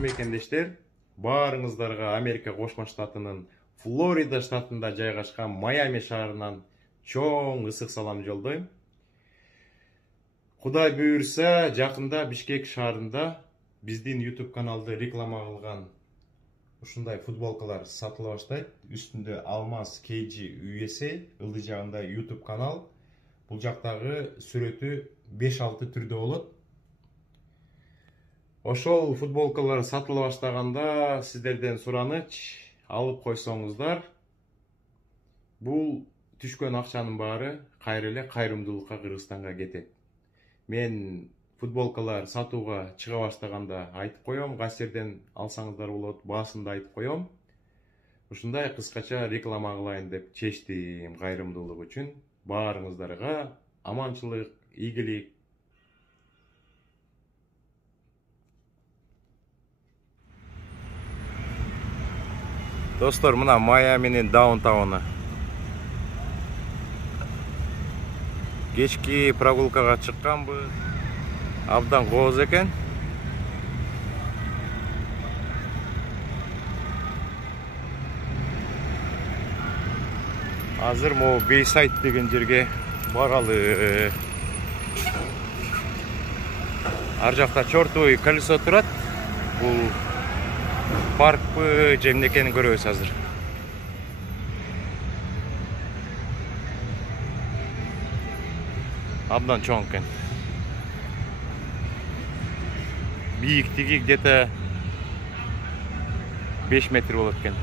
мекендештер, баарыңыздарга Америка Кошмо Штатынын Флорида штатында жайгашкан Майами шаарынан чоң ысык салам жолдойм. Кудай буйрса, жакында Бишкек шаарында биздин YouTube каналды реклама кылган ушундай футболкалар сатыла баштайт. Үстүндө Алмаз KG USA ылдый жагында YouTube канал. Бул жактагы сүрөтү 5-6 түрдө болот. Ошол футболкалар сатыла баштаганда сиздерден сураныч алып койсоңуздар. Бул түшкөн акчанын баары кайра эле кайрымдуулукка Кыргызстанга кетет. Мен футболкалар сатууга чыга баштаганда айтып коем, кайсерден алсаңыздар болот, баасында айтып коем. Ушундай кыскача реклама кылайын деп чечтим кайрымдуулук үчүн. Баарыңыздарга аманчылык, ийгилик. Достор, мына Майаминин даунтауны. Кечки прогулкага чыкканбыз. Абдан кооз экен. Азыр могу Бейсайд деген жерге баралы. Ар жакта чортовый колесо турат. Бул паркпы же эмне экенин көрөбүз азыр. Абдан чоң экен. Бийиктиги где-то 5 метр болот экен.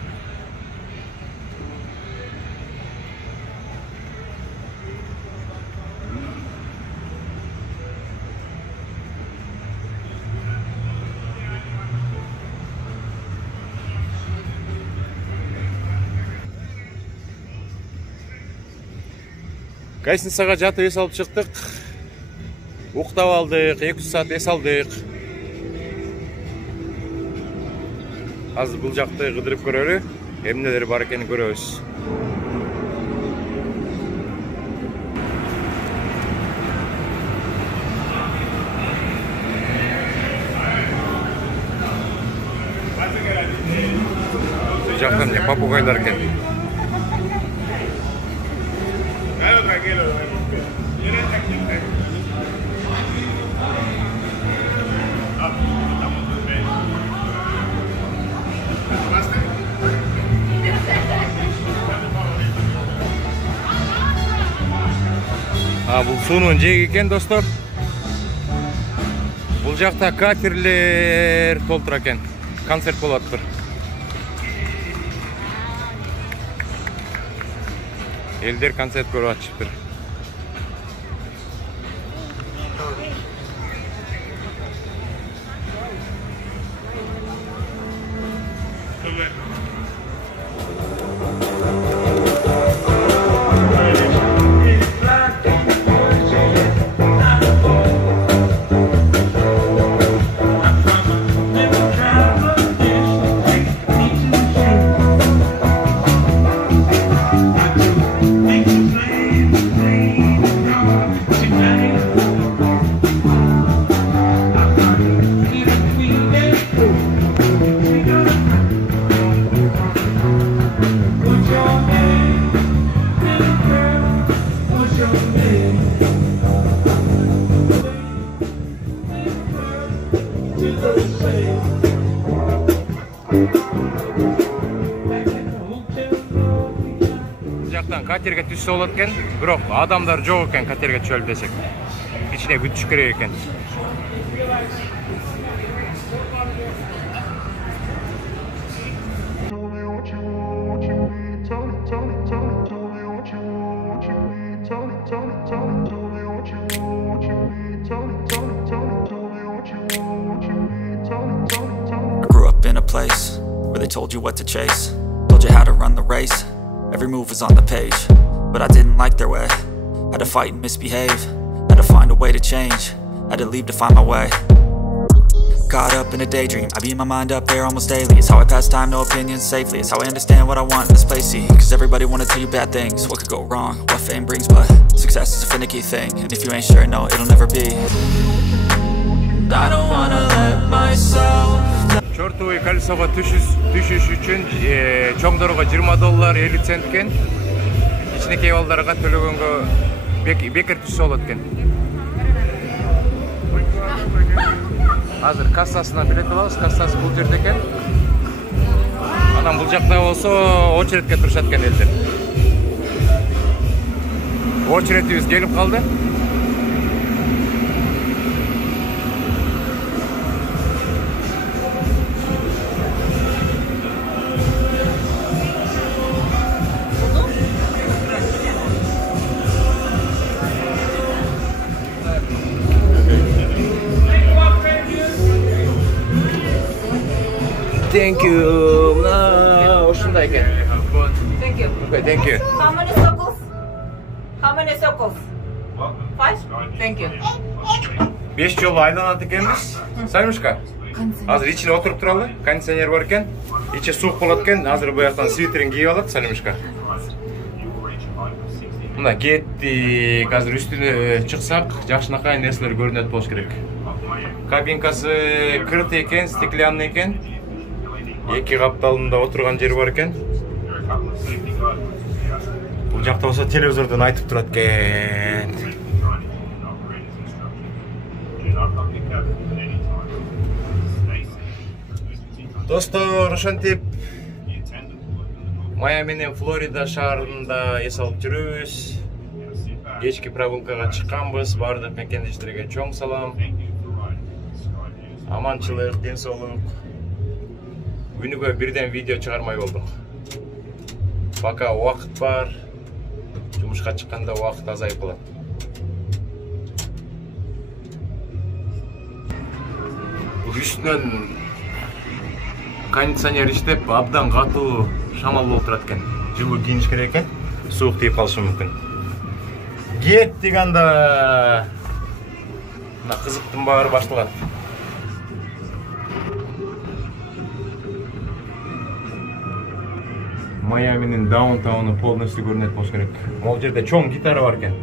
Гостиницага жатып эс алып чыктык. Уктап алдык, 2 саат эс алдык. Азыр бул жакты кыдырып көрөлү. Эмнелер бар экенин көрөбүз. Бул жакта эмне папугайлар экен. Бул суунун жээги экен, достор. Бул жакта катерлер толтур экен. Концерт болуп атыптыр. Элдер концерт көрүп атышыптыр. Жактан катерге түшсө болот экен, бирок адамдар жок экен катерге түшөлүп десек. Ичине күтүш керек экен. I grew up in a place where they told you what to chase, told you how to run the race. Every move was on the page, but I didn't like their way. Had to fight and misbehave, had to find a way to change, had to leave to find my way. Caught up in a daydream, I beat my mind up there almost daily. It's how I pass time, no opinions safely. It's how I understand what I want in this place, see. Cause everybody wanna tell you bad things, what could go wrong, what fame brings. But success is a finicky thing, and if you ain't sure, no, it'll never be. I don't wanna let myself. колесого түшүш үчүн чоңдорго $20 50 цент экен. Кичинекей балдарга төлөгөнгө бекер түшсө болот экен. Азыр кассасынан билет алабыз. Кассасы бул жерде экен. Анан бул жакта болсо очередке турушат экен элдер. Очередибиз келип калды. Thank you. No, ушундай экен. Thank you. Okay, thank you. How many circles? How many circles? 5? Thank you. 5 жолу айланат экенбиз. Салимушка. Азыр ичине отуруп туралы. Кондиционер бар экен. Ичи суук болот экен. Азыр бу жактан свитерин кийип алат Салимушка. Мына кеттик. Азыр үстүнө чыксак, жакшынакай нерселер көрүнөт болуш керек. Кабинкасы крытый экен, стеклянный экен. Эки капталында отурган жери бар экен. Бул жакта болсо телевизордон айтып турат экен. Достор, ошентип Майаминин Флорида шаарында эс алып жүрүбүз. Кечки прогулкага чыкканбыз. Бардык мекендештерге чоң салам. Аманчылык, ден соолук. Күнүгө бирден видео чыгармай болдук. Пока убакыт бар. Жумушка чыкканда убакыт азайып калат. Бул үстүнөн кондиционер иштеп, абдан катуу шамал болуп турат экен. Жылуу кийиниш керек экен. Суук тийип калышы мүмкүн. Кеттик анда. Мына кызыктын баары башталат. Майаминин даунтауну полностью көрүнөт болуш керек. Бул жерде чоң гитара бар экен.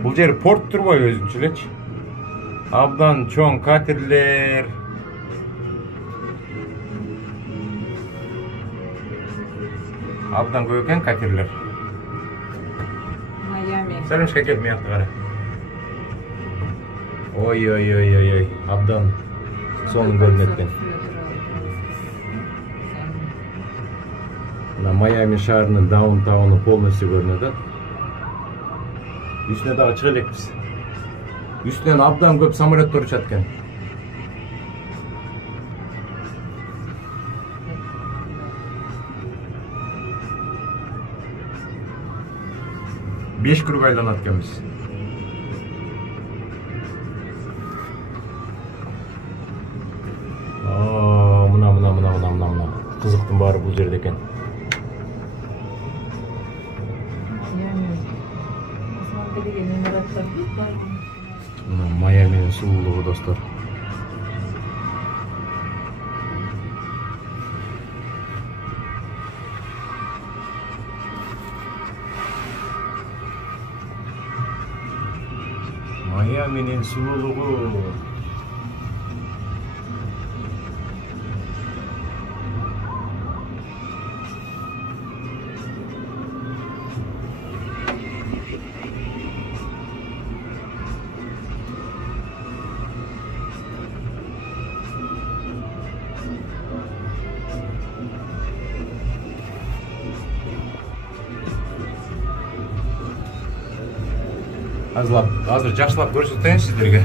Бул жер порт турбайбы өзүнчө элечи? Абдан чоң катерлер. Абдан көп экен катерлер. Майами. Салимушка кел, мен жакта кара. Ой, абдан сонун көрүнөт экен. На Майами шаарынын даунтауну полностью көрүнөт. Үстүнө дагы чыга элекпиз. Үстүнөн абдан көп самолеттор учат экен. Беш круг айланат экенбиз. Мына. Кызыктын баары бул жерде экен. Майаминин сулуулугу достор. Майаминин сулуулугу. Азыр жакшылап көрсөтөйүн сиздерге.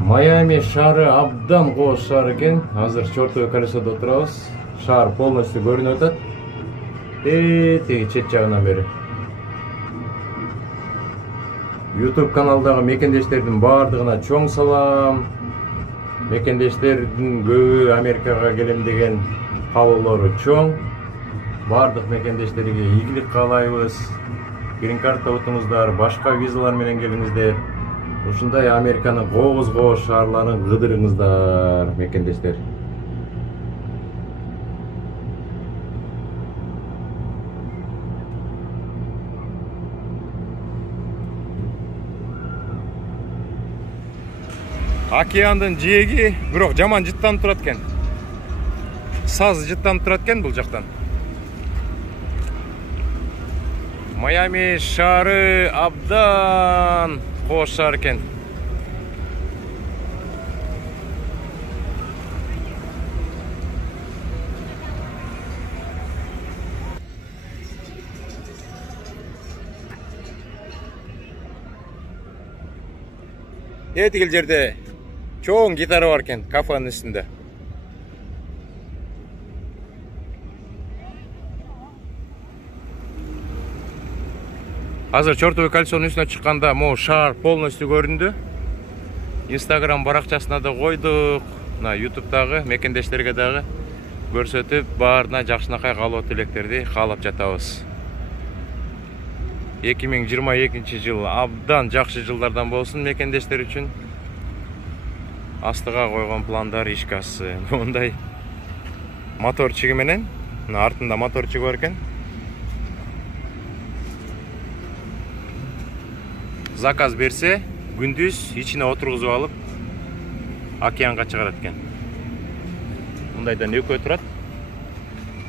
Майами шаары абдан кооз шаар экен. Азыр чортовый колесодо отурабыз. Шаар полностью көрүнүп атат. Теги чет жагынан бери. YouTube каналдагы мекендештердин баардыгына чоң салам. Мекендештердин көбү Америкага келем деген каалоолору чоң. Бардык мекендештерге ийгилик каалайбыз. Green Card табытыңыздар, башка визалар менен келиңиздер. Ушундай Американын кооз шаарларын кыдырыңыздар, мекендештер. Океандын жээги, бирок жаман жыттанып турат экен. Саз жыттанып турат экен бул жактан. Майами шаары абдан кош шаар экен. Этигил жерде чоң гитара бар экен, кафенин үстүндө. Азыр Чортовой кольцонун үстүнө чыкканда могу шаар полностью көрүндү. Instagram баракчасына да койдук, мына YouTube'дагы мекендештерге дагы көрсөтүп, баарына жакшынакай каалоо тилектерди каалап жатабыз. 2022 жыл абдан жакшы жылдардан болсун мекендештер үчүн. Астыга койгон пландар ишке ашсын. Мондай моторчугу менен, артында моторчугу бар экен. Заказ берсе, күндүз ичине отургузуп алып, океанга чыгарат экен. Мындайдан экөө турат.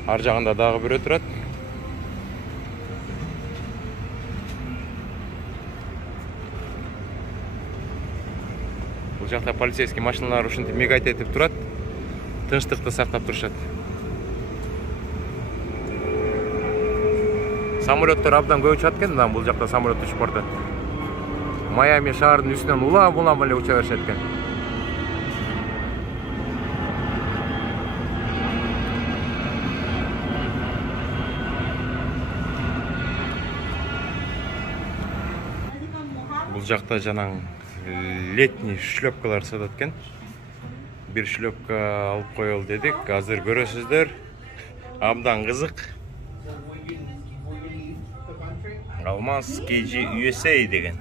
Ар жагында дагы бирөө турат. Бул жакта полицейский машиналар ушинтип мигайт этип турат. Тынчтыкты сактап турушат. Самолеттер абдан көп учат экен, бул жакта самолет учуп барат. Майами шаарынын үстүнөн улам эле уча беришет экен. Бул жакта жанаң летний шлепкалар сатат экен. Бир шлепка алып коелу дедик. Азыр көрөсүздөр. Абдан кызык. Алмаз KG USA деген.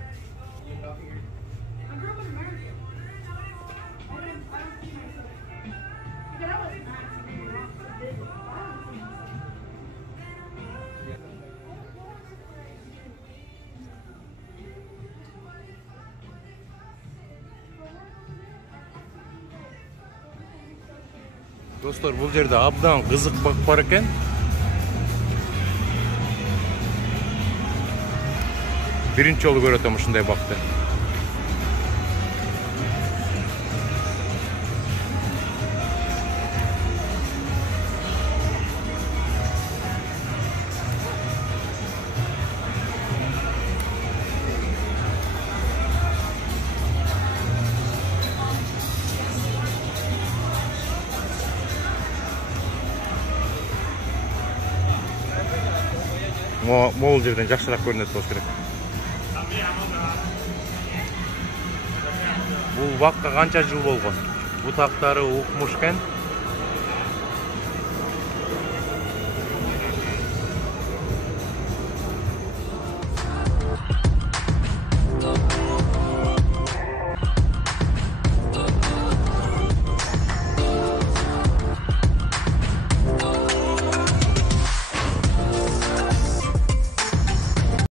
Достор, бул жерде абдан кызык бак бар экен. Биринчи жолу көрөтөм ушундай бакты. Могул жерден жакшыраак көрүнөт болуш керек. Бул бакка канча жыл болгон? Бутактары укмуш экен.